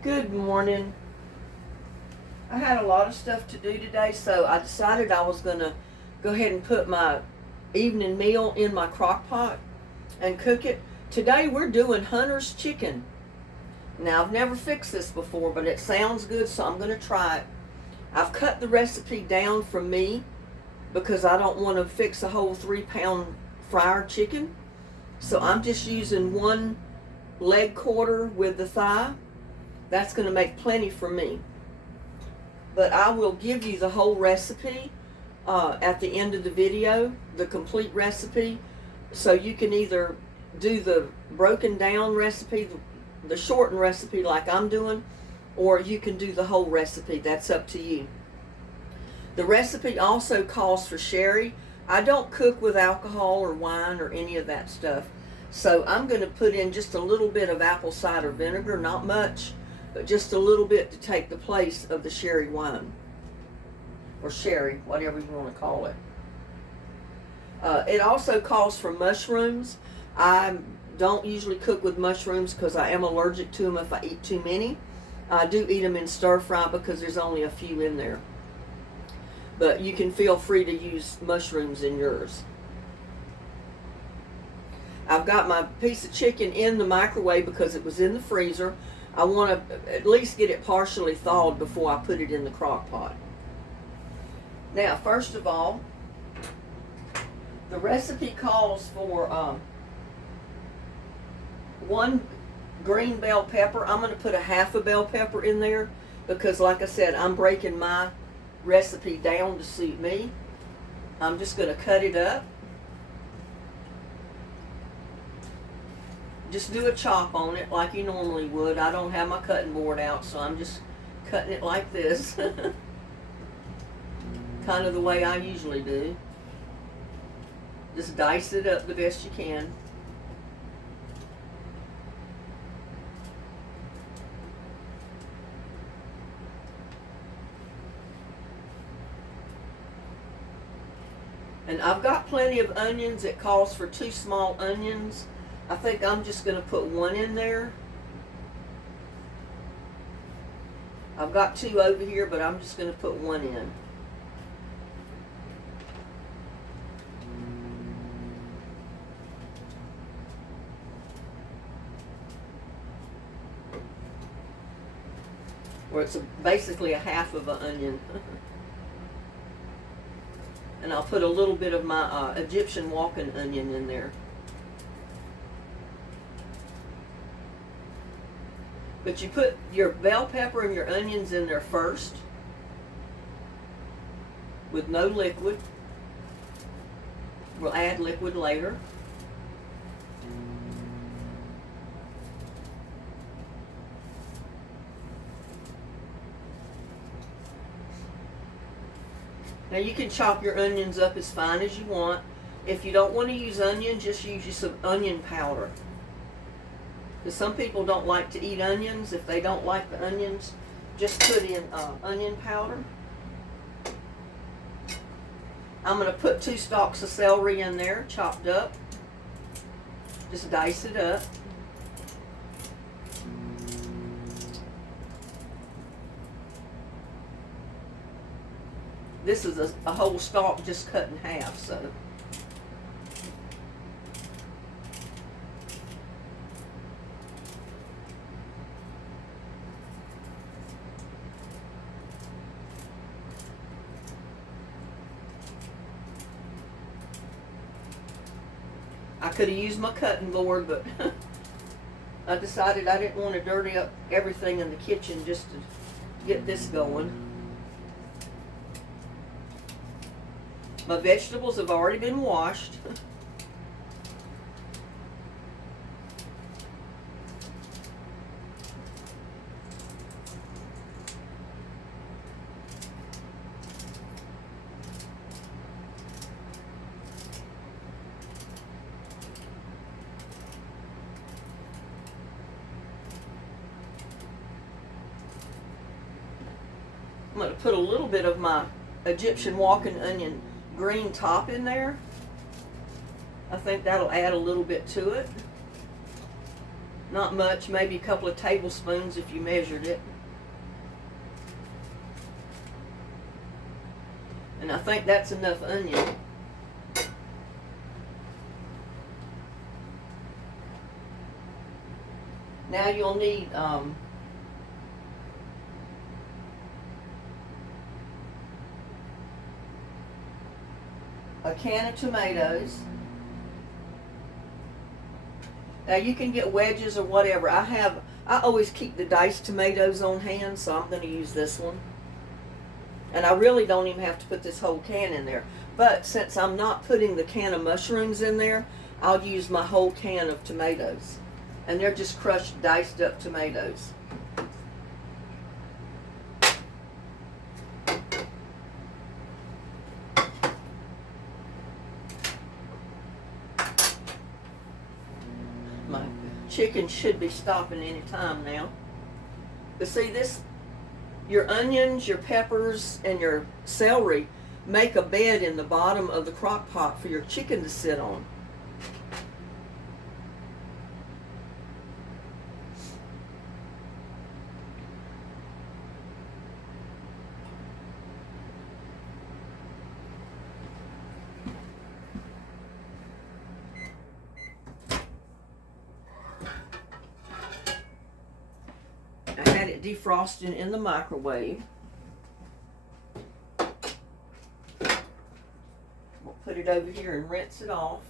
Good morning. I had a lot of stuff to do today, so I decided I was going to go ahead and put my evening meal in my crock pot and cook it. Today we're doing Hunter's chicken. Now, I've never fixed this before, but it sounds good, so I'm going to try it. I've cut the recipe down for me because I don't want to fix a whole 3-pound fryer chicken. So I'm just using one leg quarter with the thigh. That's going to make plenty for me. But I will give you the whole recipe at the end of the video, the complete recipe. So you can either do the broken down recipe, the shortened recipe like I'm doing, or you can do the whole recipe. That's up to you. The recipe also calls for sherry. I don't cook with alcohol or wine or any of that stuff. So I'm going to put in just a little bit of apple cider vinegar, not much, but just a little bit to take the place of the sherry wine, or sherry, whatever you want to call it. It also calls for mushrooms. I don't usually cook with mushrooms because I am allergic to them if I eat too many. I do eat them in stir fry because there's only a few in there. But you can feel free to use mushrooms in yours. I've got my piece of chicken in the microwave because it was in the freezer. I want to at least get it partially thawed before I put it in the crock pot. Now, first of all, the recipe calls for one green bell pepper. I'm going to put a half a bell pepper in there because, like I said, I'm breaking my recipe down to suit me. I'm just going to cut it up. Just do a chop on it like you normally would. I don't have my cutting board out, so I'm just cutting it like this. Kind of the way I usually do. Just dice it up the best you can. And I've got plenty of onions. It calls for 2 small onions. I think I'm just going to put 1 in there. I've got 2 over here, but I'm just going to put 1 in. Or it's basically a half of an onion. And I'll put a little bit of my Egyptian walking onion in there. But you put your bell pepper and your onions in there first with no liquid. We'll add liquid later. Now you can chop your onions up as fine as you want. If you don't want to use onion, just use some onion powder. Because some people don't like to eat onions. If they don't like the onions, just put in onion powder. I'm going to put 2 stalks of celery in there, chopped up. Just dice it up. This is a whole stalk just cut in half, so. I could have used my cutting board, but I decided I didn't want to dirty up everything in the kitchen just to get this going. My vegetables have already been washed. I'm going to put a little bit of my Egyptian walking onion green top in there. I think that'll add a little bit to it. Not much, maybe a couple of tablespoons if you measured it. And I think that's enough onion. Now you'll need a can of tomatoes. Now you can get wedges or whatever. I always keep the diced tomatoes on hand, so I'm going to use this one. And I really don't even have to put this whole can in there. But since I'm not putting the can of mushrooms in there, I'll use my whole can of tomatoes. And they're just crushed, diced up tomatoes. My chicken should be stopping any time now. But see, your onions, your peppers, and your celery make a bed in the bottom of the crock pot for your chicken to sit on. I had it defrosting in the microwave. We'll put it over here and rinse it off.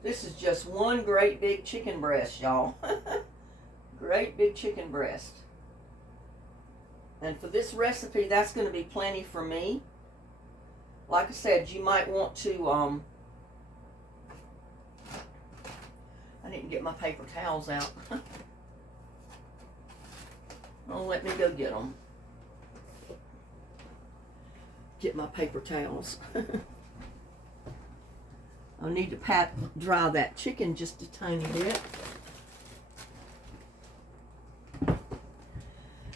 This is just one great big chicken breast, y'all. Great big chicken breast. And for this recipe, that's going to be plenty for me. Like I said, you might want to, I didn't get my paper towels out. Oh, let me go get them. Get my paper towels. I'll need to pat dry that chicken just a tiny bit.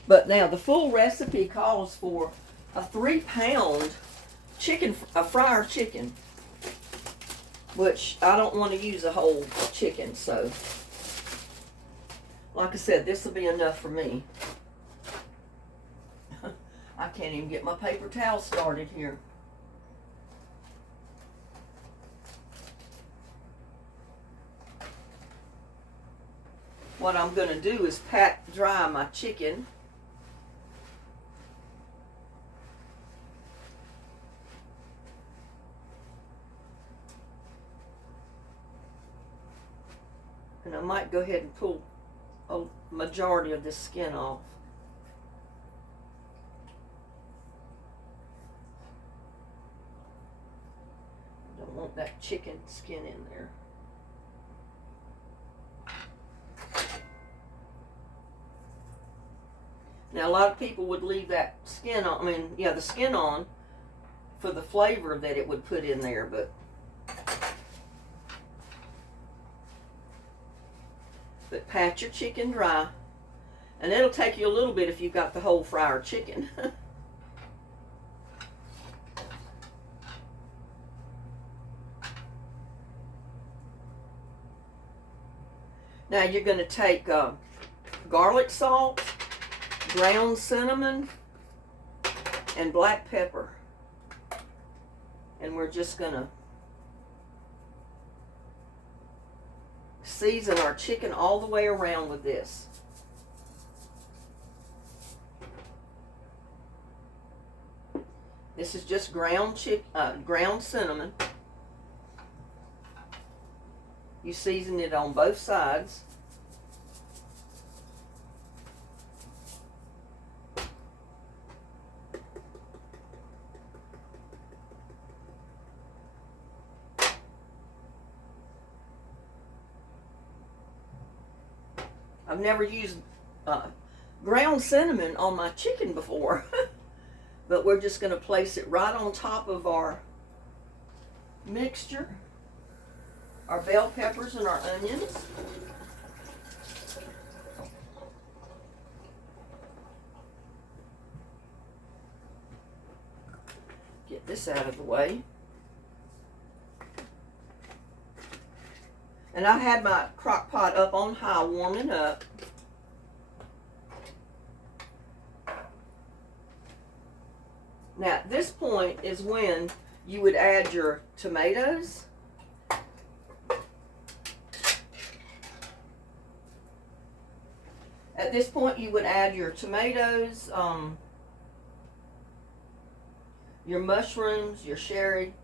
But now the full recipe calls for a 3-pound chicken, a fryer chicken, which I don't want to use a whole chicken, so like I said, this will be enough for me. I can't even get my paper towel started here. What I'm going to do is pat dry my chicken. And I might go ahead and pull a majority of this skin off. I don't want that chicken skin in there. Now, a lot of people would leave that skin on, the skin on for the flavor that it would put in there, but pat your chicken dry, and it'll take you a little bit if you've got the whole fryer chicken. Now, you're going to take garlic salt, ground cinnamon, and black pepper, and we're just gonna season our chicken all the way around with this. This is just ground cinnamon. You season it on both sides. I've never used ground cinnamon on my chicken before, but we're just going to place it right on top of our mixture, our bell peppers and our onions. Get this out of the way. And I had my crock pot up on high warming up. Now at this point is when you would add your tomatoes. At this point you would add your tomatoes, your mushrooms, your sherry,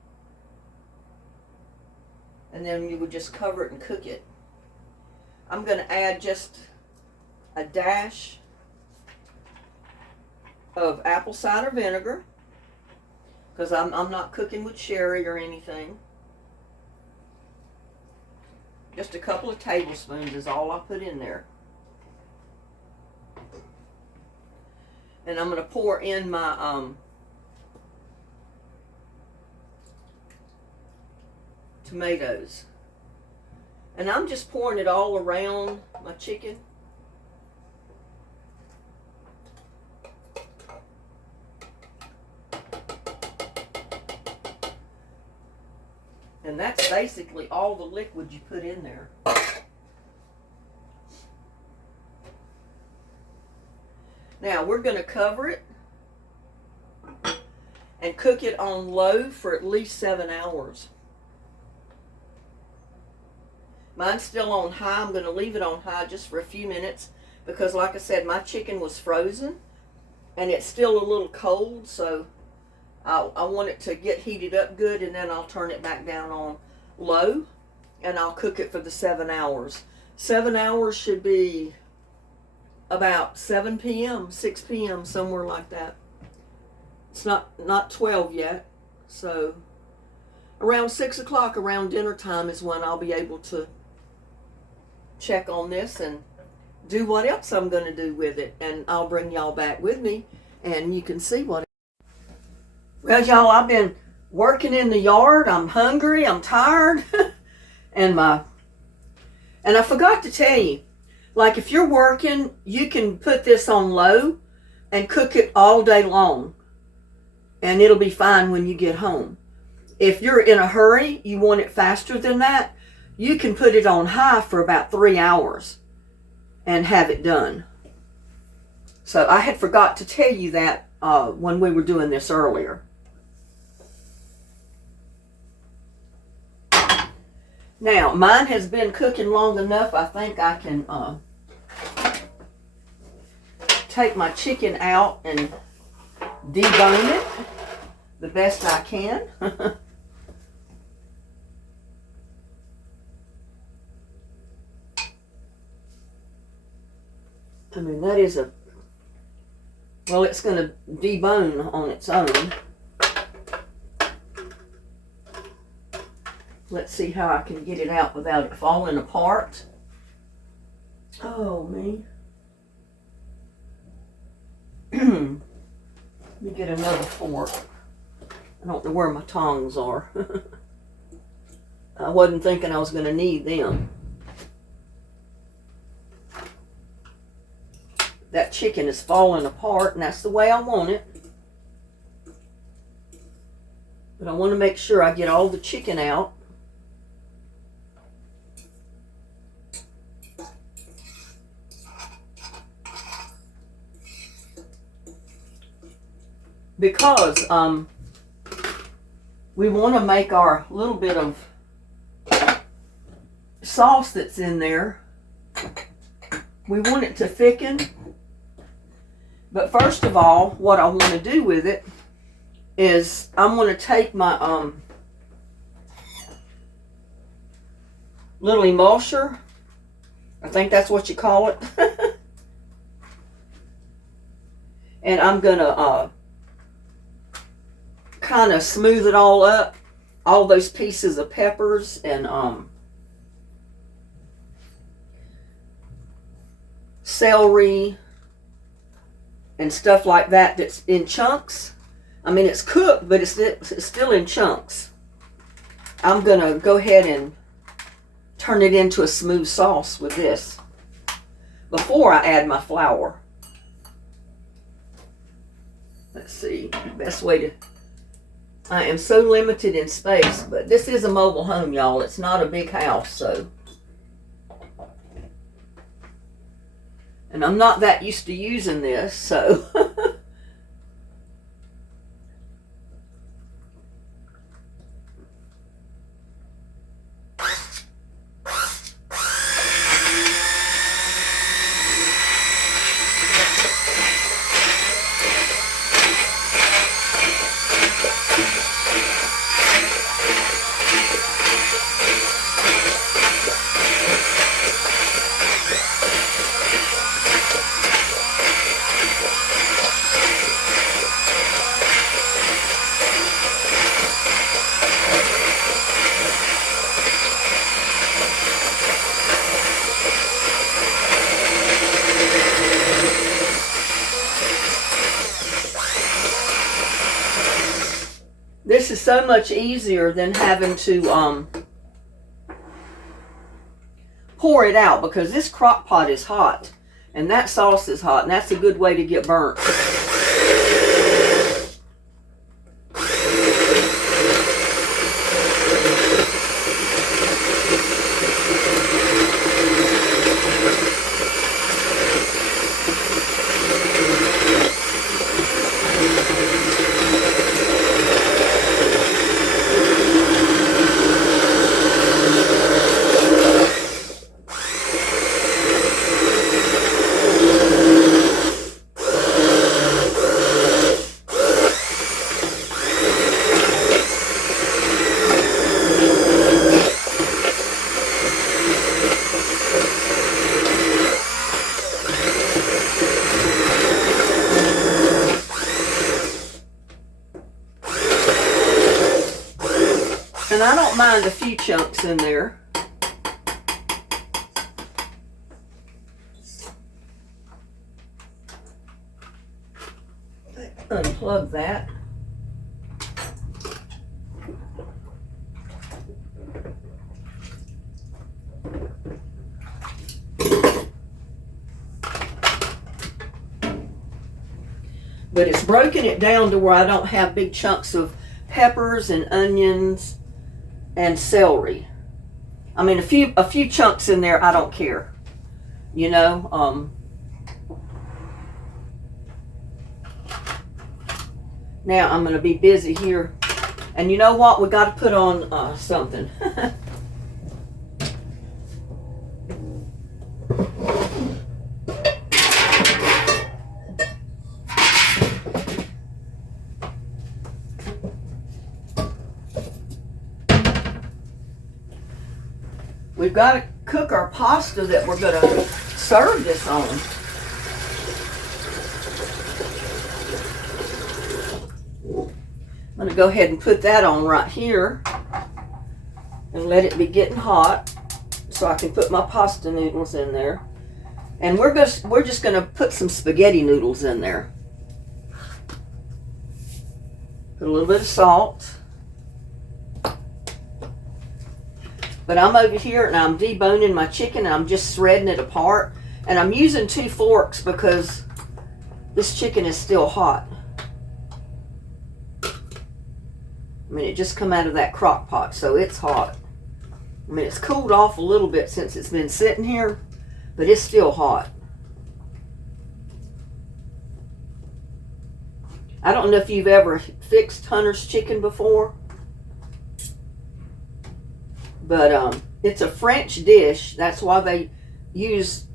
and then you would just cover it and cook it. I'm going to add just a dash of apple cider vinegar, because I'm not cooking with sherry or anything. Just a couple of tablespoons is all I put in there. And I'm going to pour in my tomatoes. And I'm just pouring it all around my chicken. And that's basically all the liquid you put in there. Now we're going to cover it and cook it on low for at least 7 hours. Mine's still on high. I'm going to leave it on high just for a few minutes because, like I said, my chicken was frozen and it's still a little cold, so I want it to get heated up good, and then I'll turn it back down on low and I'll cook it for the 7 hours. 7 hours should be about 7 p.m., 6 p.m., somewhere like that. It's not 12 yet, so around 6 o'clock, around dinner time, is when I'll be able to check on this and do what else I'm going to do with it, and I'll bring y'all back with me and you can see what. Well, y'all, I've been working in the yard. I'm hungry, I'm tired, and I forgot to tell you, like, if you're working, you can put this on low and cook it all day long, and it'll be fine when you get home. If you're in a hurry, you want it faster than that, you can put it on high for about 3 hours and have it done. So I had forgot to tell you that when we were doing this earlier. Now, mine has been cooking long enough. I think I can take my chicken out and debone it the best I can. I mean, that is well, it's going to debone on its own. Let's see how I can get it out without it falling apart. Oh, me. Let me get another fork. I don't know where my tongs are. I wasn't thinking I was going to need them. That chicken is falling apart, and that's the way I want it. But I want to make sure I get all the chicken out. Because we want to make our little bit of sauce that's in there. We want it to thicken. But first of all, what I want to do with it is I'm going to take my little emulsher. I think that's what you call it. And I'm going to kind of smooth it all up. All those pieces of peppers and celery and stuff like that that's in chunks. I mean, it's cooked, but it's still in chunks. I'm going to go ahead and turn it into a smooth sauce with this before I add my flour. Let's see, best way to... I am so limited in space, but this is a mobile home, y'all. It's not a big house, so... And I'm not that used to using this, so... This is so much easier than having to pour it out, because this crock pot is hot and that sauce is hot, and that's a good way to get burnt. And I don't mind a few chunks in there. Unplug that. But it's broken it down to where I don't have big chunks of peppers and onions and celery. I mean, a few chunks in there, I don't care. You know, now I'm going to be busy here. And you know what? We got to put on something. We've got to cook our pasta that we're going to serve this on. I'm going to go ahead and put that on right here and let it be getting hot so I can put my pasta noodles in there. And we're just going to put some spaghetti noodles in there. Put a little bit of salt. But I'm over here and I'm deboning my chicken and I'm just shredding it apart. And I'm using 2 forks because this chicken is still hot. I mean, it just come out of that crock pot, so it's hot. I mean, it's cooled off a little bit since it's been sitting here, but it's still hot. I don't know if you've ever fixed Hunter's chicken before. But it's a French dish. That's why they use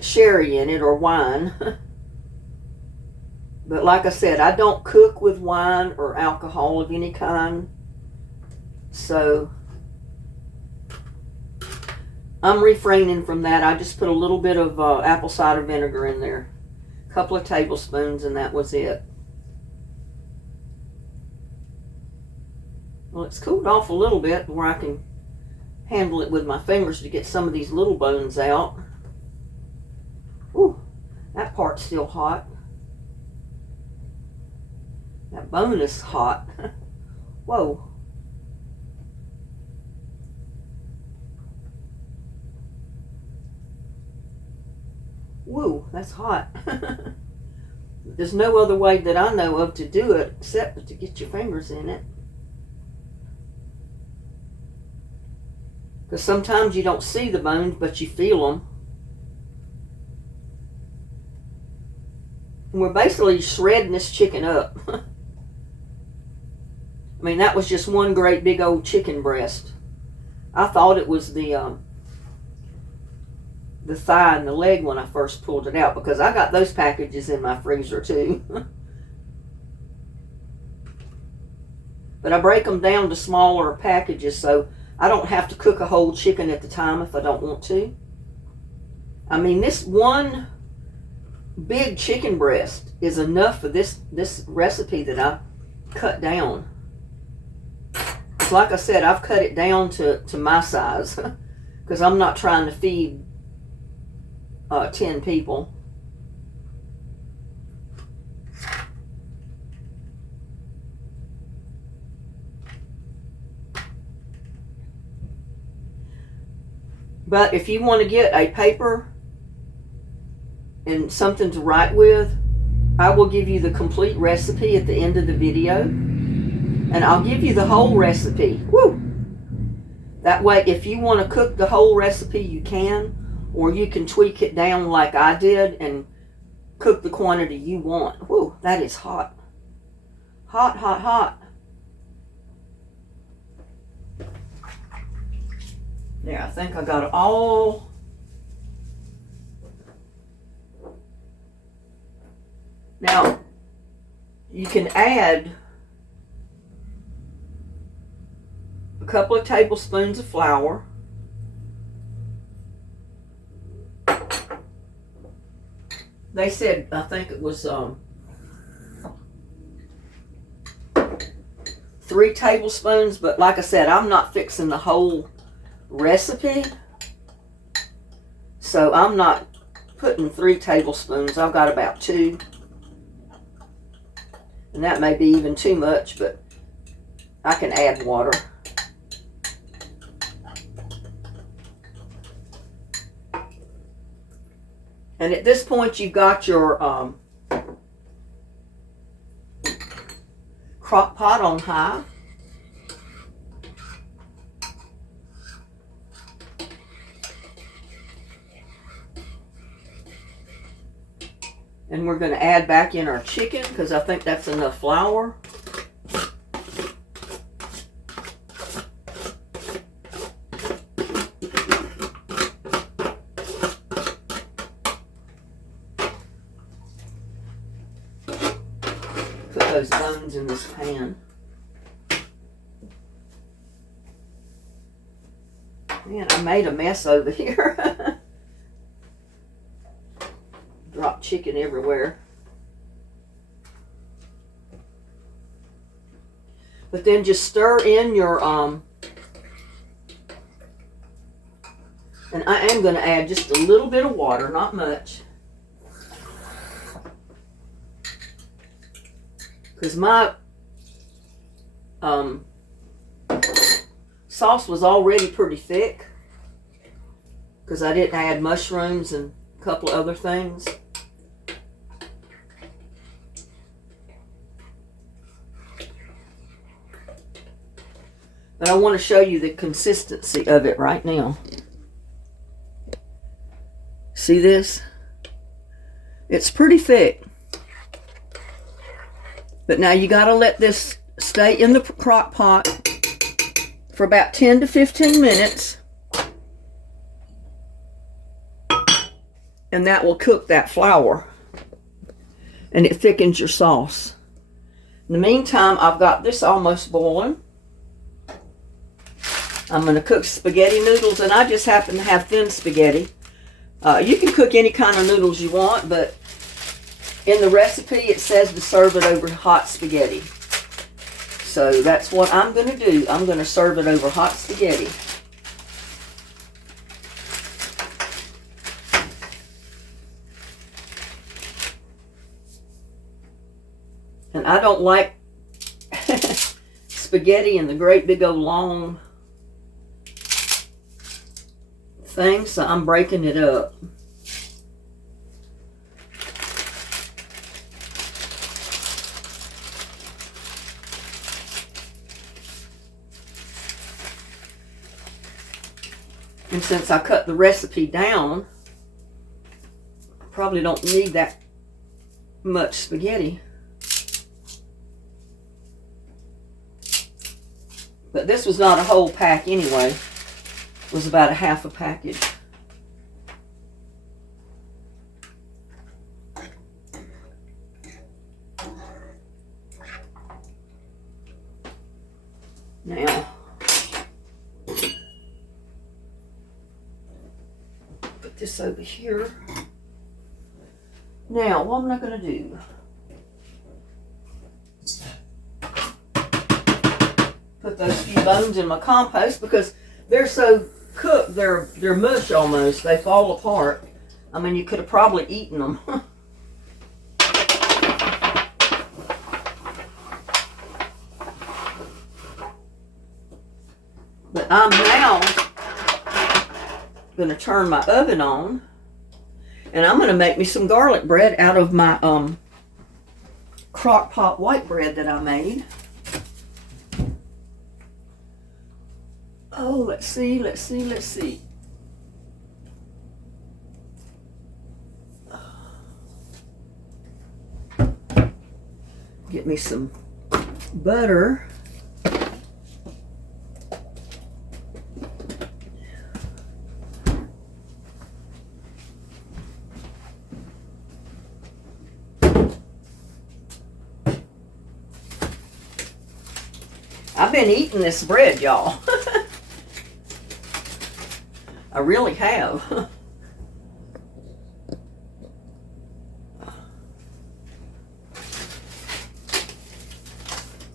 sherry in it, or wine. But like I said, I don't cook with wine or alcohol of any kind. So I'm refraining from that. I just put a little bit of apple cider vinegar in there. A couple of tablespoons, and that was it. Well, it's cooled off a little bit where I can handle it with my fingers to get some of these little bones out. Ooh, that part's still hot. That bone is hot. Whoa. Whoa, that's hot. There's no other way that I know of to do it except to get your fingers in it. Because sometimes you don't see the bones, but you feel them. And we're basically shredding this chicken up. I mean, that was just one great big old chicken breast. I thought it was the thigh and the leg when I first pulled it out, because I got those packages in my freezer too. But I break them down to smaller packages so I don't have to cook a whole chicken at the time if I don't want to. I mean, this one big chicken breast is enough for this recipe that I cut down. Like I said, I've cut it down to my size because I'm not trying to feed 10 people. But if you want to get a paper and something to write with, I will give you the complete recipe at the end of the video. And I'll give you the whole recipe. Woo! That way, if you want to cook the whole recipe, you can. Or you can tweak it down like I did and cook the quantity you want. Woo, that is hot. Hot, hot, hot. Yeah, I think I got it all. Now, you can add a couple of tablespoons of flour. They said, I think it was 3 tablespoons, but like I said, I'm not fixing the whole recipe, so I'm not putting 3 tablespoons. I've got about 2, and that may be even too much, but I can add water. And at this point, you've got your crock pot on high. And we're going to add back in our chicken because I think that's enough flour. Put those bones in this pan. Man, I made a mess over here. Drop chicken everywhere. But then just stir in your and I am going to add just a little bit of water, not much, because my sauce was already pretty thick because I didn't add mushrooms and a couple of other things. But I want to show you the consistency of it right now. See this? It's pretty thick. But now you got to let this stay in the crock pot for about 10 to 15 minutes. And that will cook that flour. And it thickens your sauce. In the meantime, I've got this almost boiling. I'm going to cook spaghetti noodles, and I just happen to have thin spaghetti. You can cook any kind of noodles you want, but in the recipe it says to serve it over hot spaghetti. So that's what I'm going to do. I'm going to serve it over hot spaghetti. And I don't like spaghetti in the great big old long thing, so I'm breaking it up. And since I cut the recipe down, I probably don't need that much spaghetti. But this was not a whole pack anyway. It was about a half a package. Now, put this over here. Now, what am I going to do? Put those few bones in my compost because they're so cooked, they're mush almost. They fall apart. I mean, you could have probably eaten them. But I'm now going to turn my oven on, and I'm going to make me some garlic bread out of my crock pot white bread that I made. Oh, let's see. Get me some butter. I've been eating this bread, y'all. I really have.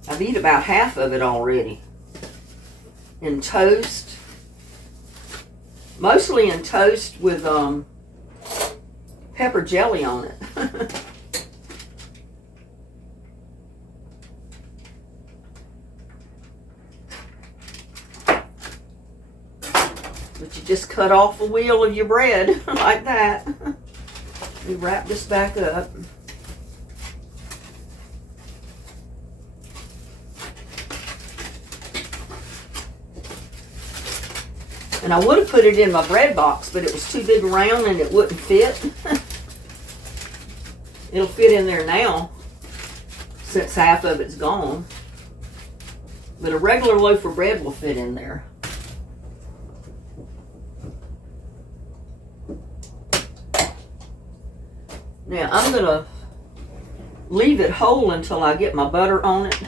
I've eaten about half of it already. In toast. Mostly in toast with pepper jelly on it. But you just cut off the wheel of your bread like that. Let me wrap this back up. And I would have put it in my bread box, but it was too big around and it wouldn't fit. It'll fit in there now, since half of it's gone. But a regular loaf of bread will fit in there. Now I'm going to leave it whole until I get my butter on it.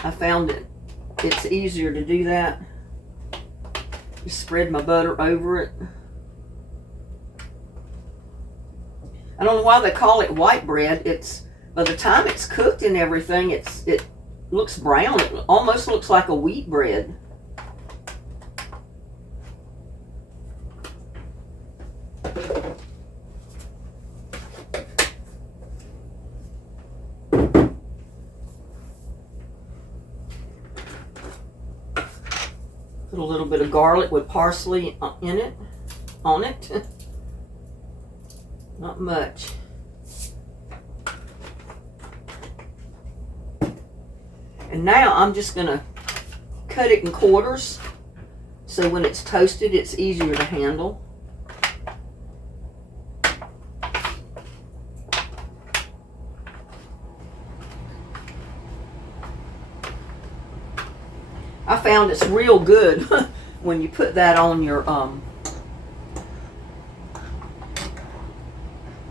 I found it's easier to do that. Just spread my butter over it. I don't know why they call it white bread. It's, by the time it's cooked and everything, it looks brown. It almost looks like a wheat bread. Put a little bit of garlic with parsley in it, on it. Not much. And now I'm just going to cut it in quarters so when it's toasted it's easier to handle. I found it's real good when you put that on your,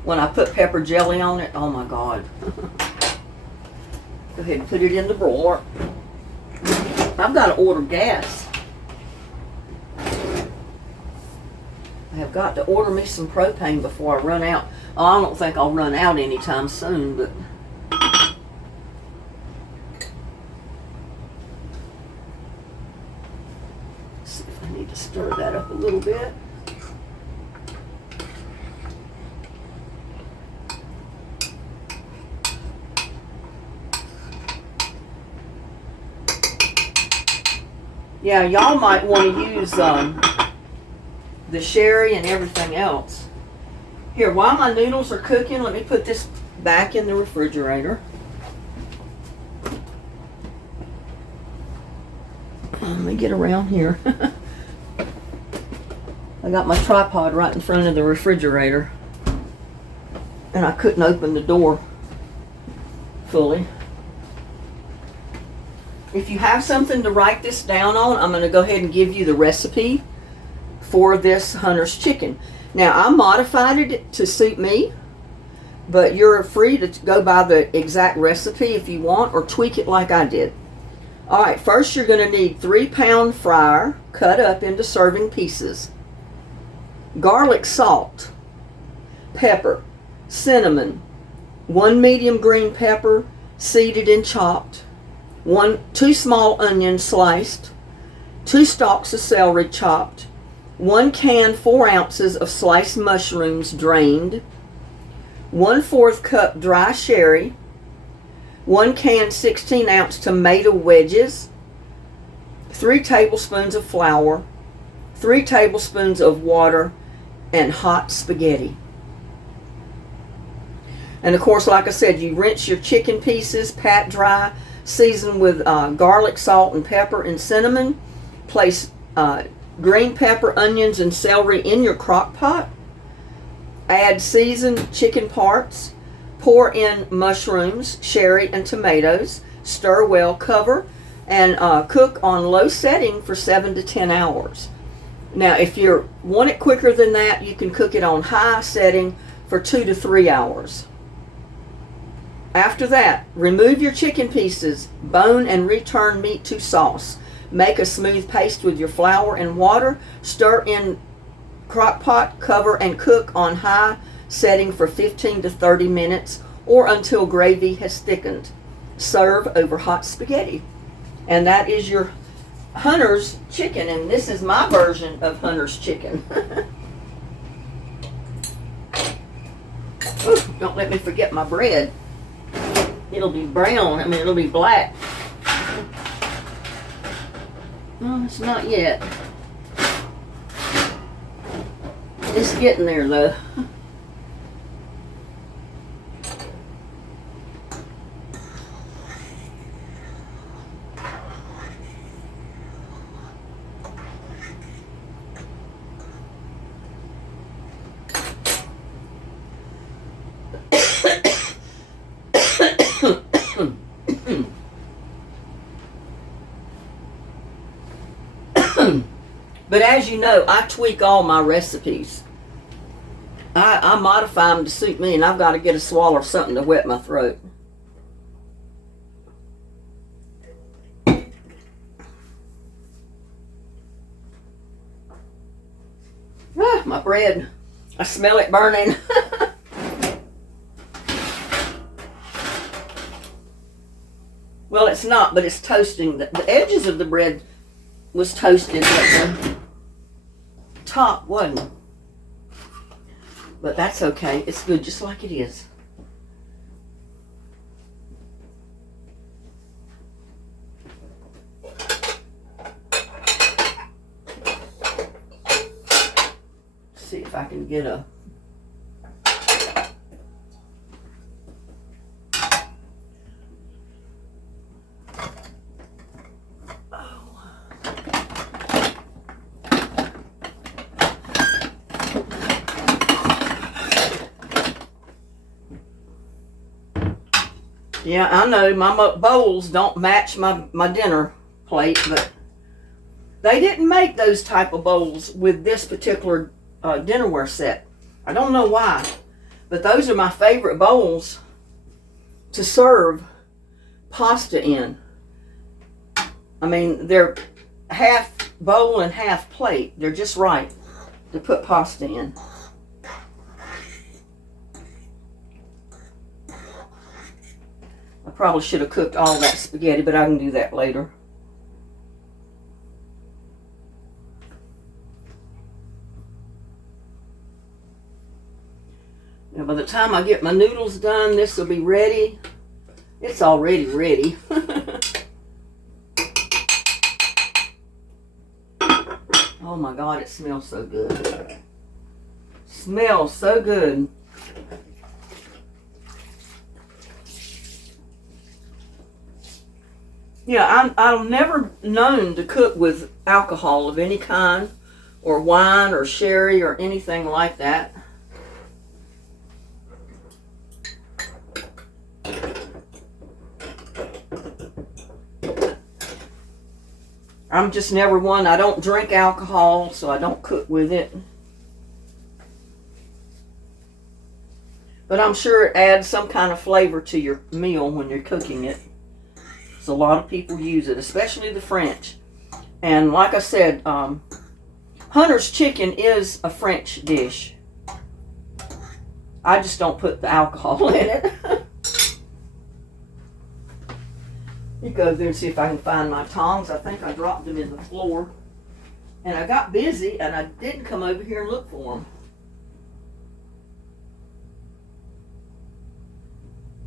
when I put pepper jelly on it, oh my God. Go ahead and put it in the broiler. I've got to order gas. I have got to order me some propane before I run out. Oh, I don't think I'll run out anytime soon, but stir that up a little bit. Yeah, y'all might want to use the sherry and everything else. Here, while my noodles are cooking, let me put this back in the refrigerator. Let me get around here. I got my tripod right in front of the refrigerator, and I couldn't open the door fully. If you have something to write this down on, I'm going to go ahead and give you the recipe for this Hunter's chicken. Now, I modified it to suit me, but you're free to go by the exact recipe if you want, or tweak it like I did. All right, first you're going to need 3-pound fryer cut up into serving pieces, garlic salt, pepper, cinnamon, 1 medium green pepper seeded and chopped, 2 small onions sliced, 2 stalks of celery chopped, 1 can 4 ounces of sliced mushrooms drained, 1/4 cup dry sherry, 1 can 16-ounce tomato wedges, 3 tablespoons of flour, 3 tablespoons of water, and hot spaghetti. And of course, like I said, you rinse your chicken pieces, pat dry, season with garlic, salt, and pepper and cinnamon. Place green pepper, onions, and celery in your crock pot. Add seasoned chicken parts. Pour in mushrooms, sherry, and tomatoes. Stir well, cover, and cook on low setting for 7 to 10 hours. Now, if you want it quicker than that, you can cook it on high setting for 2 to 3 hours. After that, remove your chicken pieces, bone and return meat to sauce. Make a smooth paste with your flour and water. Stir in crock pot, cover, and cook on high setting for 15 to 30 minutes or until gravy has thickened. Serve over hot spaghetti. And that is your Hunter's chicken, and this is my version of Hunter's chicken. Ooh, don't let me forget my bread. It'll be brown, it'll be black. No, it's not yet. It's getting there though. But as you know, I tweak all my recipes. I modify them to suit me, and I've got to get a swallow or something to wet my throat. Ah, my bread. I smell it burning. Well, it's not, but it's toasting. The edges of the bread was toasted, but the top wasn't. But that's okay. It's good just like it is. See if I can get a Yeah, I know my bowls don't match my dinner plate, but they didn't make those type of bowls with this particular dinnerware set. I don't know why, but those are my favorite bowls to serve pasta in. I mean, they're half bowl and half plate. They're just right to put pasta in. I probably should have cooked all that spaghetti, but I can do that later. Now, by the time I get my noodles done, this will be ready. It's already ready. Oh my God, it smells so good. Smells so good. Yeah, I'm never known to cook with alcohol of any kind, or wine or sherry or anything like that. I'm just never one. I don't drink alcohol, so I don't cook with it. But I'm sure it adds some kind of flavor to your meal when you're cooking it. So a lot of people use it, especially the French. And like I said, Hunter's chicken is a French dish. I just don't put the alcohol in it. You go there and see if I can find my tongs. I think I dropped them in the floor. And I got busy and I didn't come over here and look for them.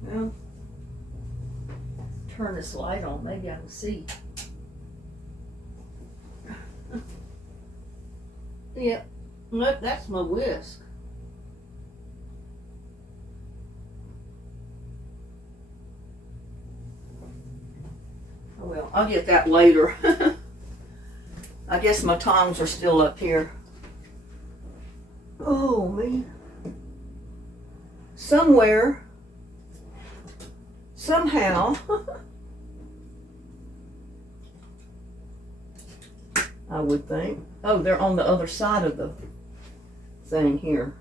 Well, turn this light on. Maybe I can see. Yep. Look, that's my whisk. Oh well, I'll get that later. I guess my tongs are still up here. Oh man. Somewhere, somehow, I would think. Oh, they're on the other side of the thing here.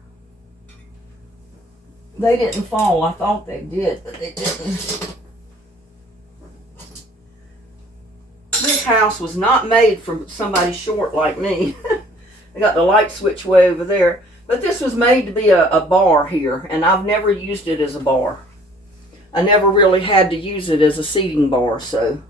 They didn't fall. I thought they did, but they didn't. This house was not made for somebody short like me. I got the light switch way over there. But this was made to be a bar here, and I've never used it as a bar. I never really had to use it as a seating bar, so.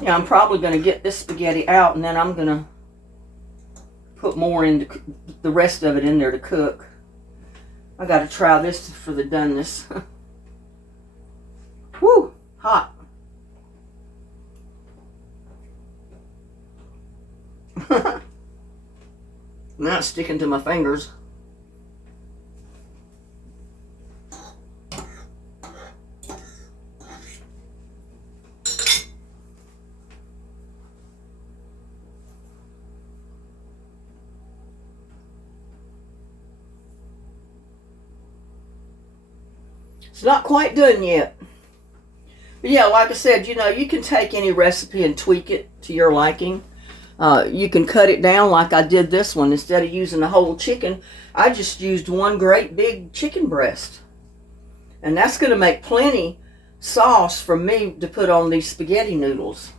Yeah, I'm probably going to get this spaghetti out, and then I'm going to put more into the rest of it in there to cook. I got to try this for the doneness. Whew, hot. Now it's sticking to my fingers. It's not quite done yet. But yeah, like I said, you know, you can take any recipe and tweak it to your liking. You can cut it down like I did this one. Instead of using the whole chicken, I just used one great big chicken breast. And that's going to make plenty sauce for me to put on these spaghetti noodles.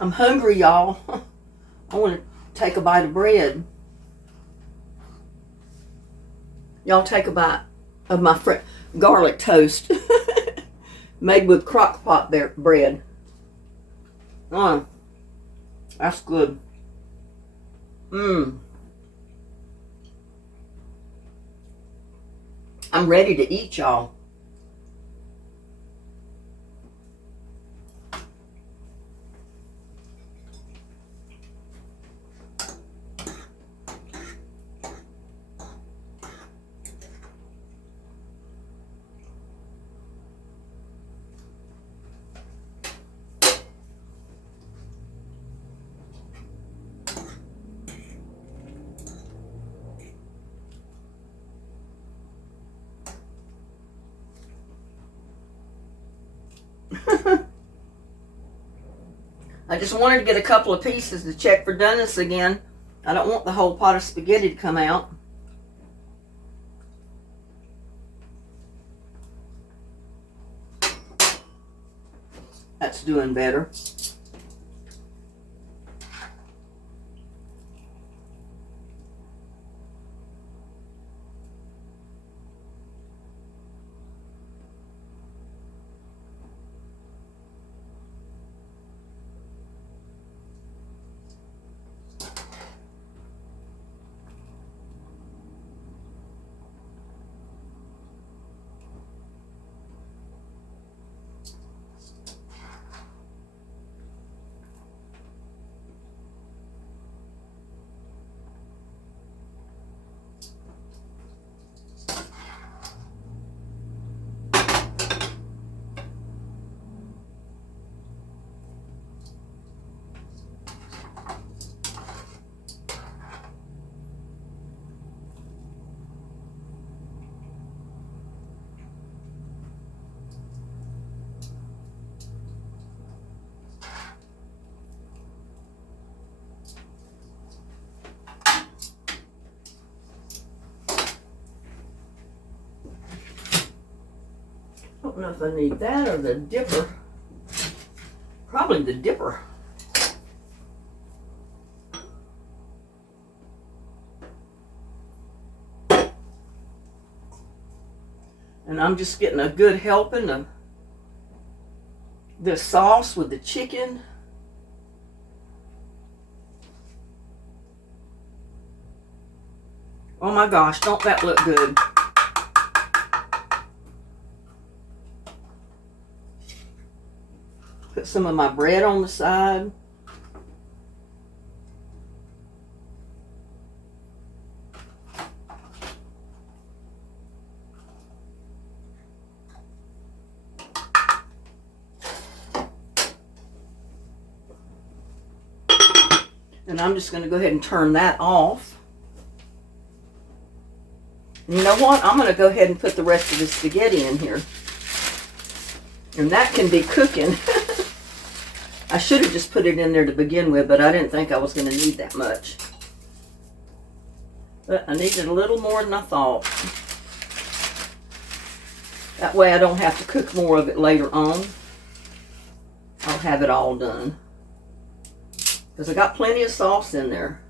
I'm hungry, y'all. I want to take a bite of bread. Y'all take a bite of my garlic toast made with crock pot bread. Oh, that's good. I'm ready to eat, y'all. I just wanted to get a couple of pieces to check for doneness again. I don't want the whole pot of spaghetti to come out. That's doing better. don't know if I need that or the dipper. Probably the dipper. And I'm just getting a good helping of the sauce with the chicken. Oh my gosh, don't that look good? Put some of my bread on the side. And I'm just going to go ahead and turn that off. And you know what? I'm going to go ahead and put the rest of the spaghetti in here. And that can be cooking. I should have just put it in there to begin with, but I didn't think I was going to need that much. But I needed a little more than I thought. That way I don't have to cook more of it later on. I'll have it all done. Because I got plenty of sauce in there.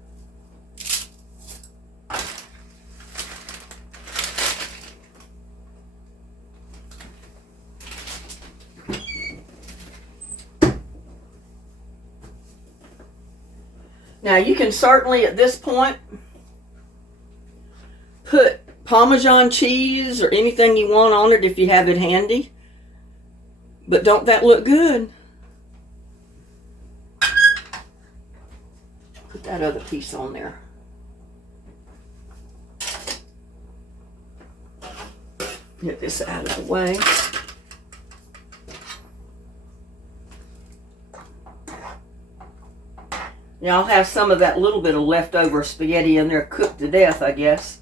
Now you can certainly at this point put Parmesan cheese or anything you want on it if you have it handy. But don't that look good? Put that other piece on there. Get this out of the way. Now I'll have some of that little bit of leftover spaghetti in there cooked to death, I guess.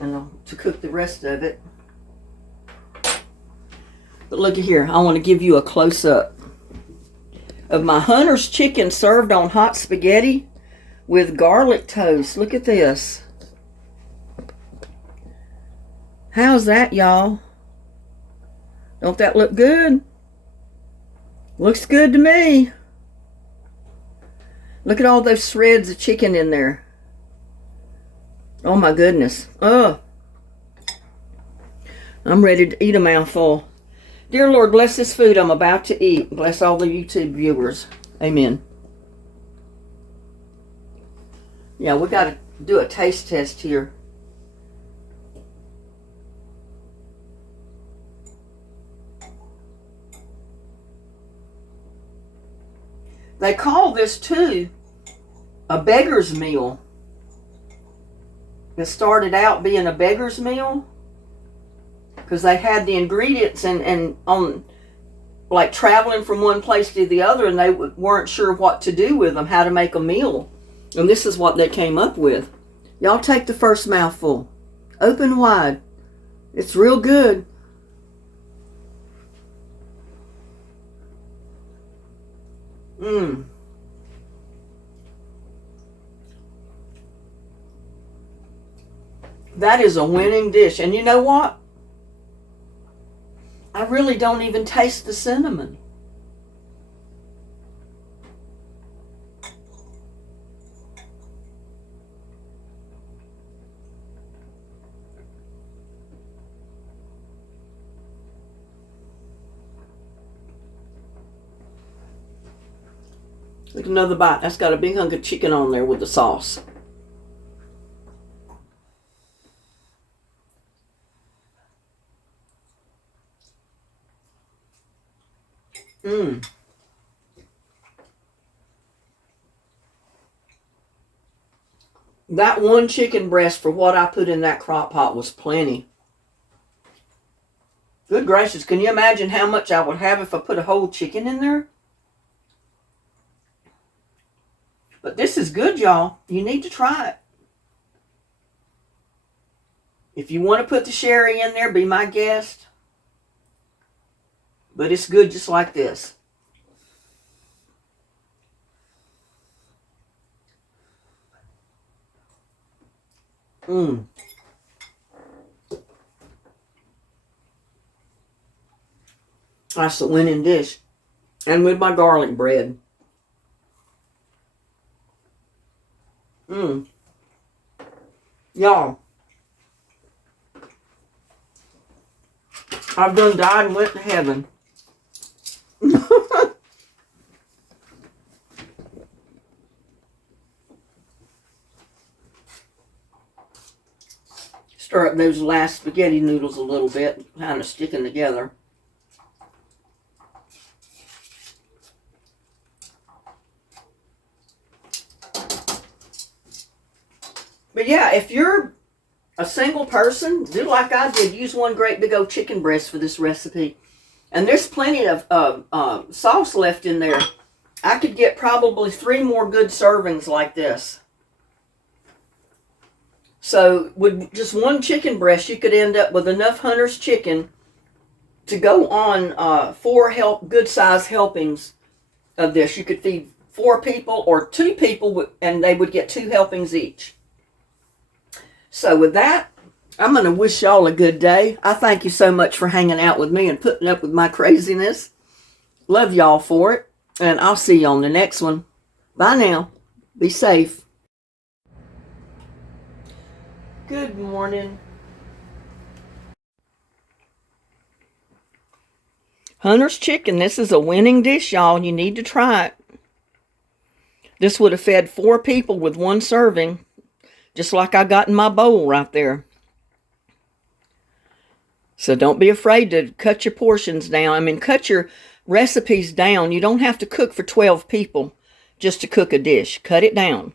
And to cook the rest of it. But look at here, I want to give you a close-up of my Hunter's chicken served on hot spaghetti with garlic toast. Look at this. How's that, y'all? Don't that look good? Looks good to me. Look at all those shreds of chicken in there. Oh my goodness. Oh, I'm ready to eat a mouthful. Dear Lord, bless this food I'm about to eat. Bless all the YouTube viewers. Amen. Yeah, we got to do a taste test here. They call this too a beggar's meal. It started out being a beggar's meal because they had the ingredients and on like traveling from one place to the other, and they weren't sure what to do with them, how to make a meal. And this is what they came up with. Y'all take the first mouthful. Open wide. It's real good. Mmm. That is a winning dish. And you know what? I really don't even taste the cinnamon. Take another bite. That's got a big hunk of chicken on there with the sauce. Mmm. That one chicken breast for what I put in that crock pot was plenty. Good gracious, can you imagine how much I would have if I put a whole chicken in there? But this is good, y'all. You need to try it. If you want to put the sherry in there, be my guest. But it's good just like this. Mmm. That's the winning dish. And with my garlic bread. Y'all, I've done died and went to heaven. Stir up those last spaghetti noodles a little bit, kind of sticking together. But yeah, if you're a single person, do like I did. Use one great big old chicken breast for this recipe. And there's plenty of sauce left in there. I could get probably 3 more good servings like this. So with just one chicken breast, you could end up with enough Hunter's chicken to go on 4 good-sized helpings of this. You could feed 4 people or 2 people, and they would get 2 helpings each. So with that, I'm going to wish y'all a good day. I thank you so much for hanging out with me and putting up with my craziness. Love y'all for it. And I'll see you on the next one. Bye now. Be safe. Good morning. Hunter's chicken. This is a winning dish, y'all. You need to try it. This would have fed 4 people with 1 serving. Just like I got in my bowl right there. So don't be afraid to cut your portions down. I mean, cut your recipes down. You don't have to cook for 12 people just to cook a dish. Cut it down.